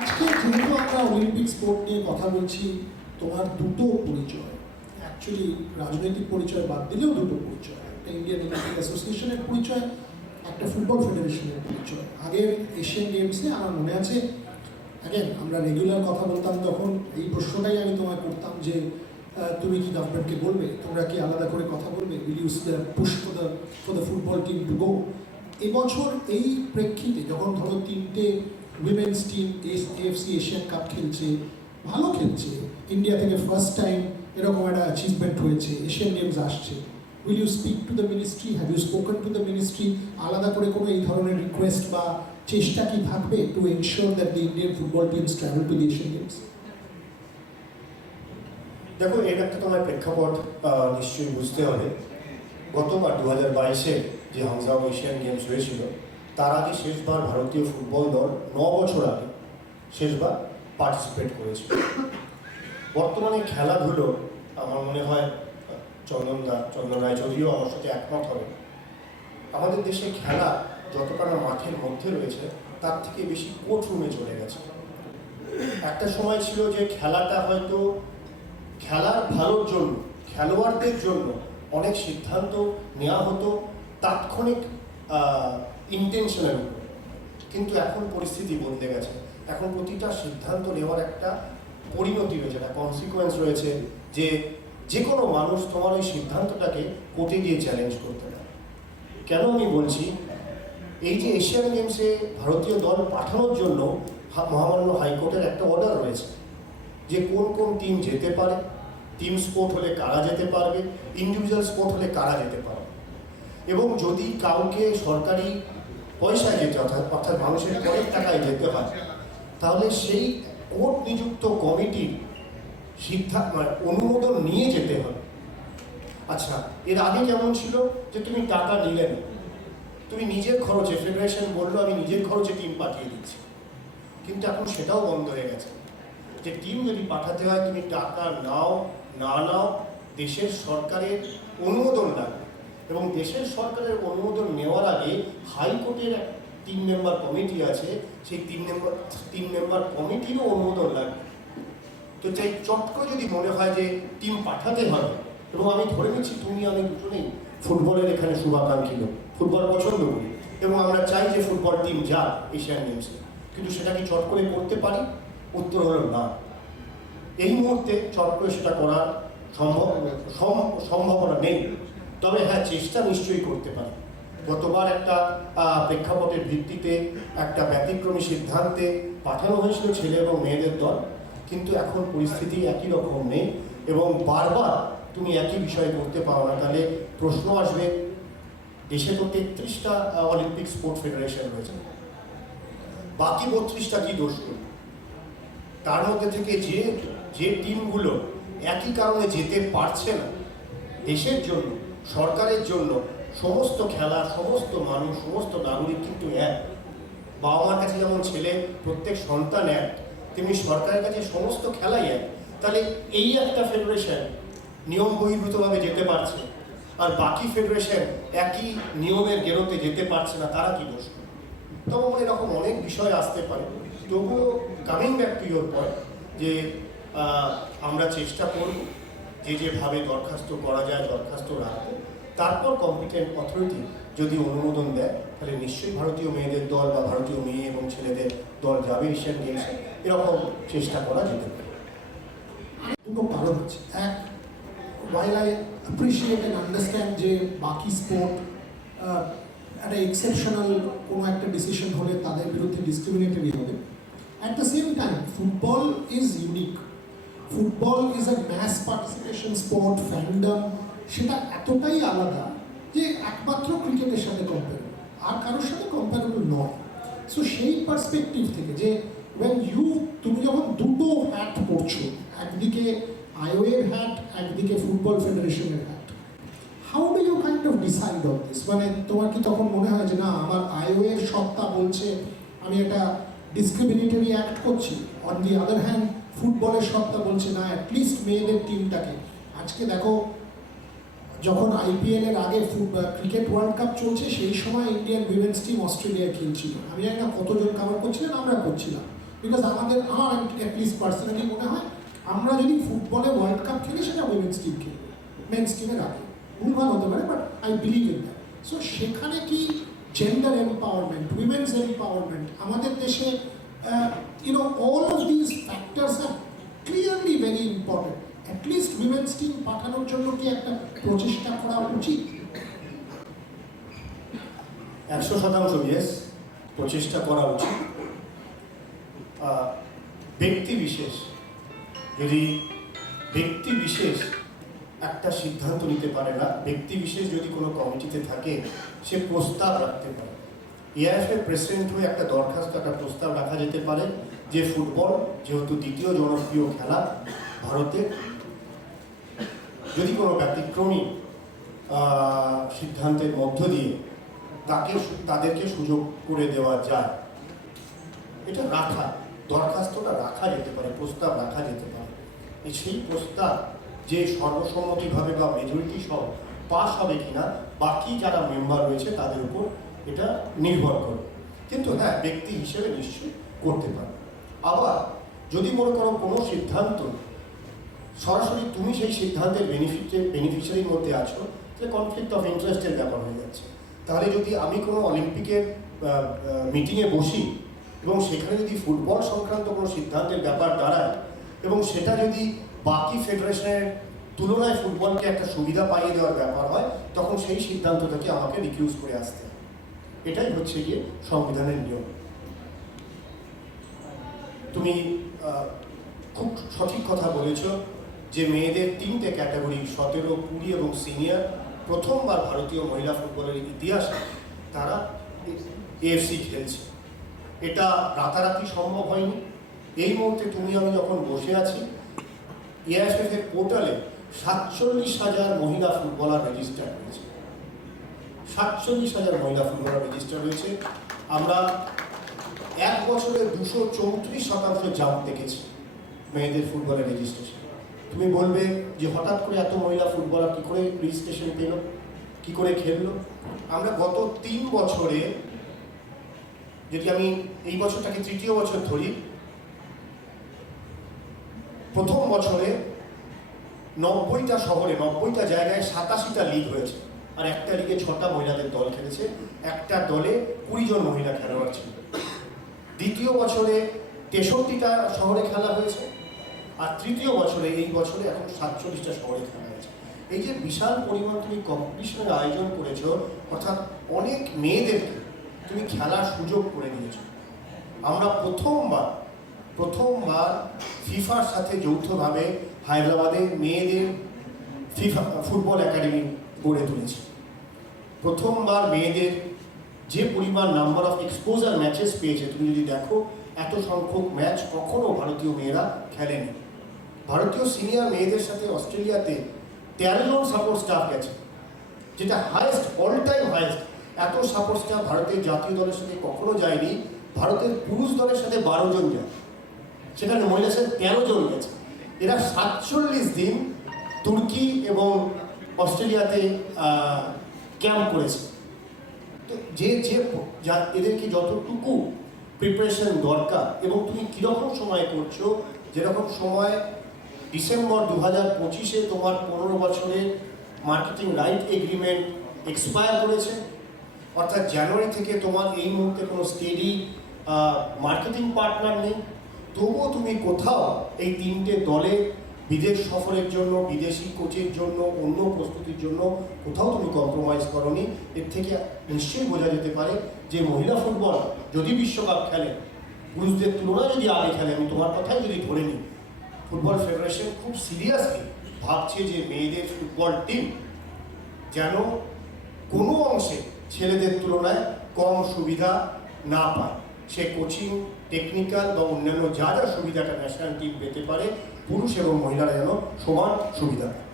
আজকে যেহেতু আমরা অলিম্পিক স্পোর্ট নিয়ে কথা বলছি, তোমার দুটো পরিচয়, অ্যাকচুয়ালি রাজনৈতিক পরিচয় বাদ দিলেও দুটো পরিচয়, একটা ইন্ডিয়ান অলিম্পিক অ্যাসোসিয়েশনের পরিচয়, একটা ফুটবল ফেডারেশনের পরিচয়। আগের এশিয়ান গেমসে আমার মনে আছে, অ্যাগেন আমরা রেগুলার কথা বলতাম, তখন এই প্রশ্নটাই আমি তোমায় করতাম যে তুমি কি গভর্নমেন্টকে বলবে, তোমরা কি আলাদা করে কথা বলবে, will you push for the football team to go. এবছর এই প্রেক্ষিতে যখন ধরো তিনটে women's team AFC Asian cup খেলছে, ভালো খেলছে, ইন্ডিয়া থেকে ফার্স্ট টাইম এরকম একটা অ্যাচিভমেন্ট হয়েছে, এশিয়ান গেমস আসছে, will you speak to the ministry, have you spoken to the ministry, আলাদা করে কোনো এই ধরনের রিকোয়েস্ট বা চেষ্টা কি থাকবে to ensure that the Indian football teams travel to the Asian games? দেখো, এর একটা তোমার প্রেক্ষাপট নিশ্চয়ই বুঝতে হবে। গতবার 2022-এ যে হাংজাও এশিয়ান গেমস হয়েছিল, তার আগে শেষবার ভারতীয় ফুটবল দল 9 বছর আগে শেষবার পার্টিসিপেট করেছিল। বর্তমানে খেলাধুলো আমার মনে হয় চন্দন রায় যদিও আমার সাথে একমত হবে, আমাদের দেশে খেলা যতটা না মাঠের মধ্যে রয়েছে তার থেকে বেশি কোর্ট রুমে চলে গেছে। একটা সময় ছিল যে খেলাটা হয়তো খেলার ভালোর জন্য, খেলোয়াড়দের জন্য অনেক সিদ্ধান্ত নেওয়া হতো তাৎক্ষণিক ইন্টেনশনের উপরে, কিন্তু এখন পরিস্থিতি বদলে গেছে। এখন প্রতিটা সিদ্ধান্ত নেওয়ার একটা পরিণতি রয়েছে, একটা কনসিকোয়েন্স রয়েছে, যে কোনো মানুষ তোমার ওই সিদ্ধান্তটাকে কোর্টে গিয়ে চ্যালেঞ্জ করতে পারে। কেন আমি বলছি, এই যে এশিয়ান গেমসে ভারতীয় দল পাঠানোর জন্য মহামান্য হাইকোর্টের একটা অর্ডার রয়েছে যে কোন কোন টিম যেতে পারে, টিম স্পোর্ট হলে কারা যেতে পারবে, ইন্ডিভিজুয়াল স্পোর্ট হলে কারা যেতে পারবে, এবং যদি কাউকে সরকারি পয়সায় যেতে অর্থাৎ মানুষের করের টাকায় যেতে হয়, তাহলে সেই কোর্ট নিযুক্ত কমিটির সিদ্ধান্ত অনুমোদন নিয়ে যেতে হবে। আচ্ছা, এর আগে কেমন ছিল যে তুমি টাকা নিলে না, তুমি নিজের খরচে, ফেডারেশন বললো আমি নিজের খরচে টিম পাঠিয়ে দিচ্ছি, কিন্তু এখন সেটাও বন্ধ হয়ে গেছে। যে টিম যদি পাঠাতে হয় তুমি টাকা নাও না নাও, দেশের সরকারের অনুমোদন লাগবে, এবং দেশের সরকারের অনুমোদন নেওয়ার আগে হাইকোর্টের 3 মেম্বার কমিটি আছে, সেই 3 মেম্বার কমিটিরও অনুমোদন লাগবে। তো চাই চট করে যদি মনে হয় যে টিম পাঠাতে হবে, এবং আমি ধরে নিচ্ছি তুমি আমি দুজনেই ফুটবলের এখানে শুভাকাঙ্ক্ষী লোক, ফুটবল পছন্দ করি, এবং আমরা চাই যে ফুটবল টিম যাক এশিয়ান গেমসে, কিন্তু সেটা কি চট করে করতে পারি? উত্তর হলো না। এই মুহূর্তে চট করে সেটা করার সম্ভাবনা নেই, তবে হ্যাঁ, চেষ্টা নিশ্চয়ই করতে পারি। গতবার একটা প্রেক্ষাপটের ভিত্তিতে একটা ব্যতিক্রমী সিদ্ধান্তে পাঠানো হয়েছিল ছেলে এবং মেয়েদের দল, কিন্তু এখন পরিস্থিতি একই রকম নেই, এবং বারবার তুমি একই বিষয় করতে পারো না। তাহলে প্রশ্ন আসবে, দেশে তো 33টা অলিম্পিক স্পোর্ট ফেডারেশন রয়েছে, বাকি 32টা কি দোষ করি? তার মধ্যে থেকে যে টিমগুলো একই কারণে যেতে পারছে না, দেশের জন্য, সরকারের জন্য, সমস্ত খেলা, সমস্ত মানুষ, সমস্ত নাগরিক কিন্তু এক। বাবা মার কাছে যেমন ছেলে প্রত্যেক সন্তান এক, তেমনি সরকারের কাছে সমস্ত খেলাই এক। তাহলে এই একটা ফেডারেশন নিয়ম বহির্ভূতভাবে যেতে পারছে, আর বাকি ফেডারেশন একই নিয়মের গেরোতে যেতে পারছে না, তারা কি দোষ? তখন এরকম অনেক বিষয় আসতে পারে। তবুও coming back to your point, যে আমরা চেষ্টা করব যেভাবে দরখাস্ত করা যায় দরখাস্ত রাখবো, তারপর কম্পিটেন্ট অথরিটি যদি অনুমোদন দেয়, তাহলে নিশ্চয়ই ভারতীয় মেয়েদের দল বা ভারতীয় মেয়ে এবং ছেলেদের দল যাবে এশিয়ান গেমসে, এরকম চেষ্টা করা যেতে পারে। দুটো কারণ আছে। এক, while I appreciate and understand যে বাকি স্পোর্ট একটা এক্সেপশনাল কোনো একটা ডিসিশন হলে তাদের বিরুদ্ধে ডিসক্রিমিনেটরি হবে, at the same time football is unique. Football is a mass participation sport, fandom সেটা এতটাই আলাদা যে একমাত্র ক্রিকেটের সাথে কম্পারেবল, আর কারোর সাথে কম্পারেবল নয়। সো সেই পার্সপেক্টিভ থেকে যে তুমি যখন দুটো হ্যাট পড়ছো, একদিকে আইওএর হ্যাট, একদিকে ফুটবল ফেডারেশনের hat, how do you kind of decide on this? মানে তোমার কি তখন মনে হয় যে না, আমার আইওএর সত্তা বলছে আমি একটা ডিসক্রিমিনেটরি অ্যাক্ট করছি, অন দি আদার হ্যান্ড ফুটবলের সত্তা বলছে না, অ্যাটলিস্ট মেয়েদের টিমটাকে, আজকে দেখো যখন আইপিএলের আগে ক্রিকেট ওয়ার্ল্ড কাপ চলছে, সেই সময় ইন্ডিয়ান উইমেন্স টিম অস্ট্রেলিয়ায় খেলছিল, আমি জানি না কতজন কাভার করছিলেন, আমরা করছিলাম, বিকজ আমার অ্যাটলিস্ট পার্সোনালি মনে হয় আমরা যদি ফুটবলে ওয়ার্ল্ড কাপ খেলি সেটা উইমেন্স টিম খেলবে, মেন্স টিমের আগে। ভুলভাল হতে পারে, but I believe in that. So সেখানে কি জেন্ডার এম্পাওয়ারমেন্ট, উইমেন্স এম্পাওয়ারমেন্ট আমাদের দেশে, all of these factors are clearly very important. At least women's team পাঠানোর জন্য কি একটা প্রচেষ্টা করা উচিত? 100% ইয়েস, প্রচেষ্টা করা উচিত। ব্যক্তি বিশেষ একটা সিদ্ধান্ত নিতে পারে না। ব্যক্তি বিশেষ যদি কোনো কমিটিতে থাকে, সে প্রস্তাব রাখতে পারে। এআইএফের প্রেসিডেন্ট হয়ে একটা দরখাস্ত, একটা প্রস্তাব রাখা যেতে পারে যে ফুটবল যেহেতু দ্বিতীয় জনপ্রিয় খেলা ভারতে, যদি কোনো ব্যতিক্রমী সিদ্ধান্তের মধ্য দিয়ে তাদেরকে সুযোগ করে দেওয়া যায়, এটা দরখাস্তটা রাখা যেতে পারে, প্রস্তাব রাখা যেতে পারে। সেই প্রস্তাব যে সর্বসম্মতিভাবে বা মেজরিটি সহ পাস হবে কিনা বাকি যারা মেম্বার রয়েছে তাদের উপর এটা নির্ভর করে। কিন্তু হ্যাঁ, ব্যক্তি হিসেবে নিশ্চয়ই করতে পারে। আবার যদি মনে করো কোনো সিদ্ধান্ত সরাসরি তুমি সেই সিদ্ধান্তের বেনিফিশিয়ারির মধ্যে আছো, যে কনফ্লিক্ট অফ ইন্টারেস্টের ব্যাপার হয়ে যাচ্ছে, তাহলে যদি আমি কোনো অলিম্পিকের মিটিংয়ে বসি এবং সেখানে যদি ফুটবল সংক্রান্ত কোনো সিদ্ধান্তের ব্যাপার দাঁড়ায় এবং সেটা যদি বাকি ফেডারেশনের তুলনায় ফুটবলকে একটা সুবিধা পাইয়ে দেওয়ার ব্যাপার হয়, তখন সেই সিদ্ধান্ত থেকে আমাকে রিকিউজ করে আসতে হয়। এটাই হচ্ছে গিয়ে সংবিধানের নিয়ম। তুমি খুব সঠিক কথা বলেছ যে মেয়েদের 3টে ক্যাটাগরি 17, 20 এবং সিনিয়র প্রথমবার ভারতীয় মহিলা ফুটবলের ইতিহাসে তারা এএফসি খেলছে। এটা রাতারাতি সম্ভব হয়নি। এই মুহূর্তে তুমি আমি যখন বসে আছি, এআইএফএফ এর পোর্টালে 47,000 মহিলা ফুটবলার রেজিস্টার হয়েছে। 47,000 মহিলা ফুটবলার রেজিস্টার হয়েছে। আমরা এক বছরে 234% জাম্প দেখেছি মেয়েদের ফুটবলের রেজিস্ট্রেশন। তুমি বলবে যে হঠাৎ করে এত মহিলা ফুটবলার কী করে রেজিস্ট্রেশন পেল, কী করে খেললো? আমরা গত 3 বছরে, যদি আমি এই বছরটাকে তৃতীয় বছর ধরি, প্রথম বছরে 90টা শহরে 90টা জায়গায় 87টা লিগ হয়েছে, আর একটা লিগে 6টা মহিলাদের দল খেলেছে, একটা দলে 20 জন মহিলা খেলোয়াড় ছিল। দ্বিতীয় বছরে 63টা শহরে খেলা হয়েছে, আর তৃতীয় বছরে এই বছরে এখন 47টা শহরে খেলা হয়েছে। এই যে বিশাল পরিমাণ তুমি কম্পিটিশনের আয়োজন করেছো, অর্থাৎ অনেক মেয়েদেরকে তুমি খেলার সুযোগ করে দিয়েছো। আমরা প্রথমবার ফিফার সাথে যৌথভাবে হায়দ্রাবাদে মেয়েদের ফিফা ফুটবল একাডেমি গড়ে তুলেছি। প্রথমবার মেয়েদের যে পরিমাণ নাম্বার অফ এক্সপোজার ম্যাচেস পেয়েছে, তুমি যদি দেখো এত সংখ্যক ম্যাচ কখনো ভারতীয় মেয়েরা খেলেনি। ভারতীয় সিনিয়র মেয়েদের সাথে অস্ট্রেলিয়াতে 13 জন সাপোর্ট স্টাফ গেছে, যেটা হাইয়েস্ট, অল টাইম হাইয়েস্ট। এত সাপোর্ট স্টাফ ভারতের জাতীয় দলের সাথে কখনো যায়নি। ভারতের পুরুষ দলের সাথে 12 জন যায়, সেখানে মহিলার সাথে 13 জন গেছে। এরা 47 দিন তুর্কি এবং অস্ট্রেলিয়াতে ক্যাম্প করেছে। তো এদেরকে যতটুকু প্রিপারেশন দরকার, এবং তুমি কীরকম সময় করছো, যেরকম সময় ডিসেম্বর 2025-এ তোমার 15 বছরের মার্কেটিং রাইট এগ্রিমেন্ট এক্সপায়ার করেছে, অর্থাৎ জানুয়ারি থেকে তোমার এই মুহূর্তে কোনো স্টেডি মার্কেটিং পার্টনার নেই, তবুও তুমি কোথাও এই 3টে দলে বিদেশ সফরের জন্য, বিদেশি কোচের জন্য, অন্য প্রস্তুতির জন্য কোথাও তুমি কম্প্রোমাইজ করনি। এর থেকে নিশ্চয়ই বোঝা যেতে পারে যে মহিলা ফুটবল যদি বিশ্বকাপ খেলে, পুরুষদের তুলনায় যদি আগে খেলে, আমি তোমার কথাই যদি ধরে নিই, ফুটবল ফেডারেশন খুব সিরিয়াসলি ভাবছে যে মেয়েদের ফুটবল টিম যেন কোনো অংশে ছেলেদের তুলনায় কম সুবিধা না পায়। সে কোচিং, টেকনিক্যাল বা অন্যান্য যা যা সুবিধাটা ন্যাশনাল টিম পেতে পারে, পুরুষ এবং মহিলারা যেন সমান সুবিধা পায়।